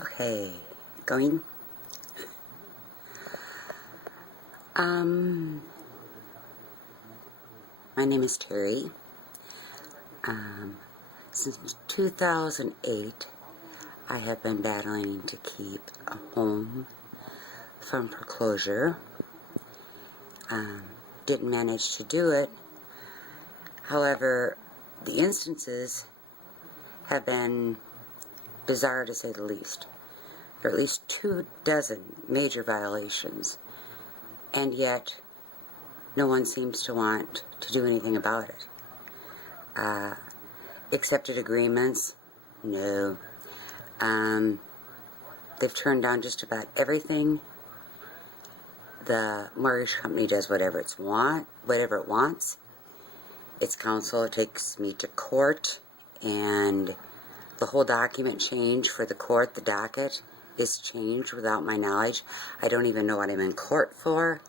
Okay, going. My name is Terry. Since 2008, I have been battling to keep a home from foreclosure. Didn't manage to do it. However, the instances have been bizarre to say the least. There are at least 24 major violations, and yet no one seems to want to do anything about it. Accepted agreements? No. They've turned down just about everything. The mortgage company does whatever it wants. Its counsel takes me to court, and the whole document change for the court, the docket, is changed without my knowledge. I don't even know what I'm in court for.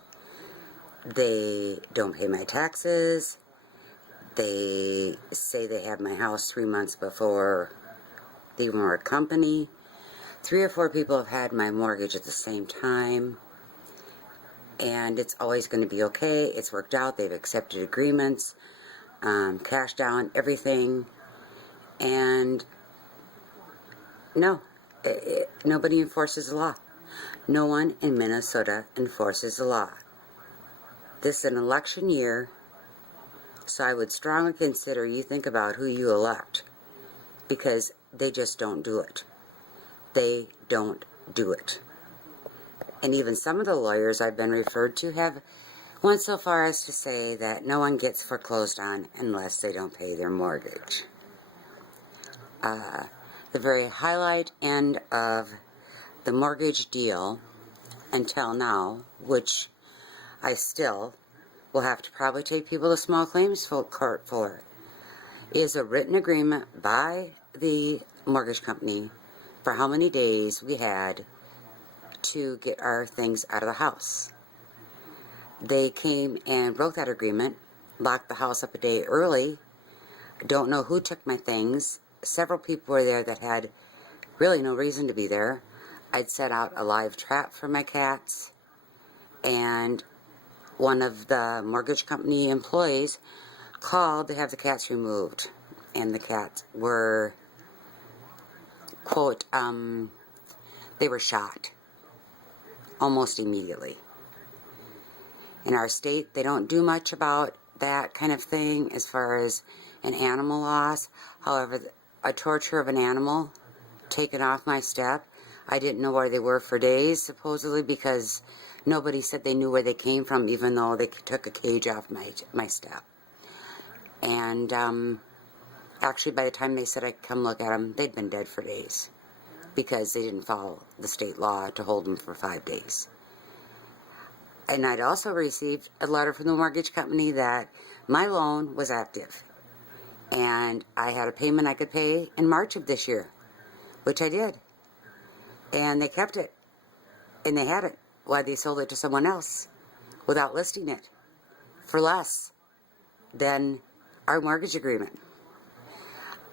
They don't pay my taxes. They say they have my house 3 months before they were a company. 3 or 4 people have had my mortgage at the same time. And it's always going to be okay. It's worked out. They've accepted agreements, cash down, everything. And no, nobody enforces the law. No one in Minnesota enforces the law. This is an election year, so I would strongly consider you think about who you elect, because they just don't do it. They don't do it. And even some of the lawyers I've been referred to have went so far as to say that no one gets foreclosed on unless they don't pay their mortgage. The very highlight end of the mortgage deal until now, which I still will have to probably take people to small claims court for, is a written agreement by the mortgage company for how many days we had to get our things out of the house. They came and broke that agreement, locked the house up a day early. Don't know who took my things. Several people were there that had really no reason to be there. I'd set out a live trap for my cats, and one of the mortgage company employees called to have the cats removed, and the cats were, quote, they were shot almost immediately. In our state, they don't do much about that kind of thing as far as an animal loss. However, a torture of an animal taken off my step, I didn't know where they were for days, supposedly, because nobody said they knew where they came from, even though they took a cage off my step. And actually, by the time they said I'd come look at them, they'd been dead for days, because they didn't follow the state law to hold them for 5 days. And I'd also received a letter from the mortgage company that my loan was active, and I had a payment I could pay in March of this year, which I did. And they kept it, and they had it while they sold it to someone else without listing it for less than our mortgage agreement.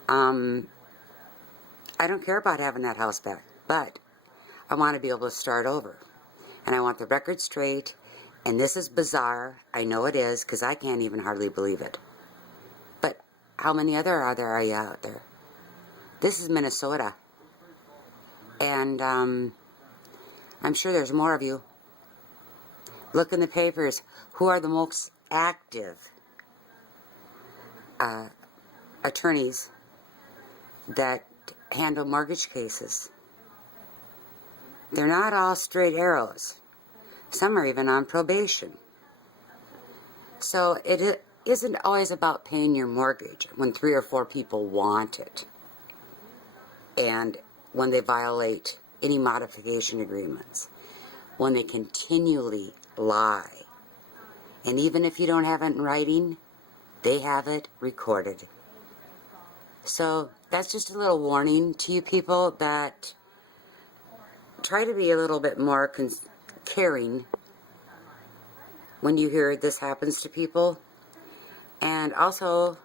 I don't care about having that house back, but I want to be able to start over. And I want the record straight, and this is bizarre. I know it is, because I can't even hardly believe it. But how many other are you out there? This is Minnesota. And I'm sure there's more of you. Look in the papers. Who are the most active attorneys that handle mortgage cases? They're not all straight arrows. Some are even on probation. So it isn't always about paying your mortgage when 3 or 4 people want it, and when they violate any modification agreements, when they continually lie. And even if you don't have it in writing, they have it recorded. So that's just a little warning to you people that try to be a little bit more caring when you hear this happens to people. And also,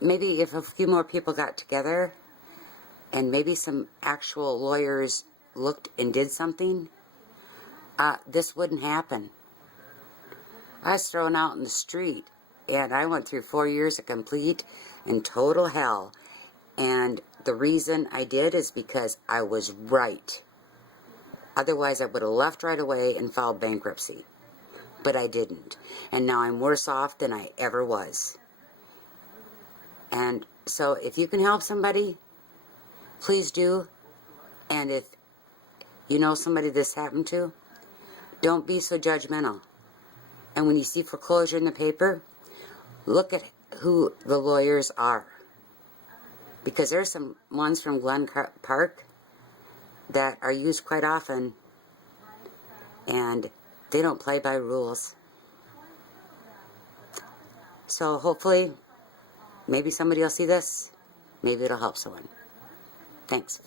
maybe if a few more people got together and maybe some actual lawyers looked and did something, this wouldn't happen. I was thrown out in the street, and I went through 4 years of complete and total hell. And the reason I did is because I was right. Otherwise, I would have left right away and filed bankruptcy. But I didn't. And now I'm worse off than I ever was. And so if you can help somebody, please do. And if you know somebody this happened to, don't be so judgmental. And when you see foreclosure in the paper, look at who the lawyers are. Because there's some ones from Glen Park that are used quite often, and they don't play by rules. So hopefully, maybe somebody will see this. Maybe it'll help someone. Thanks.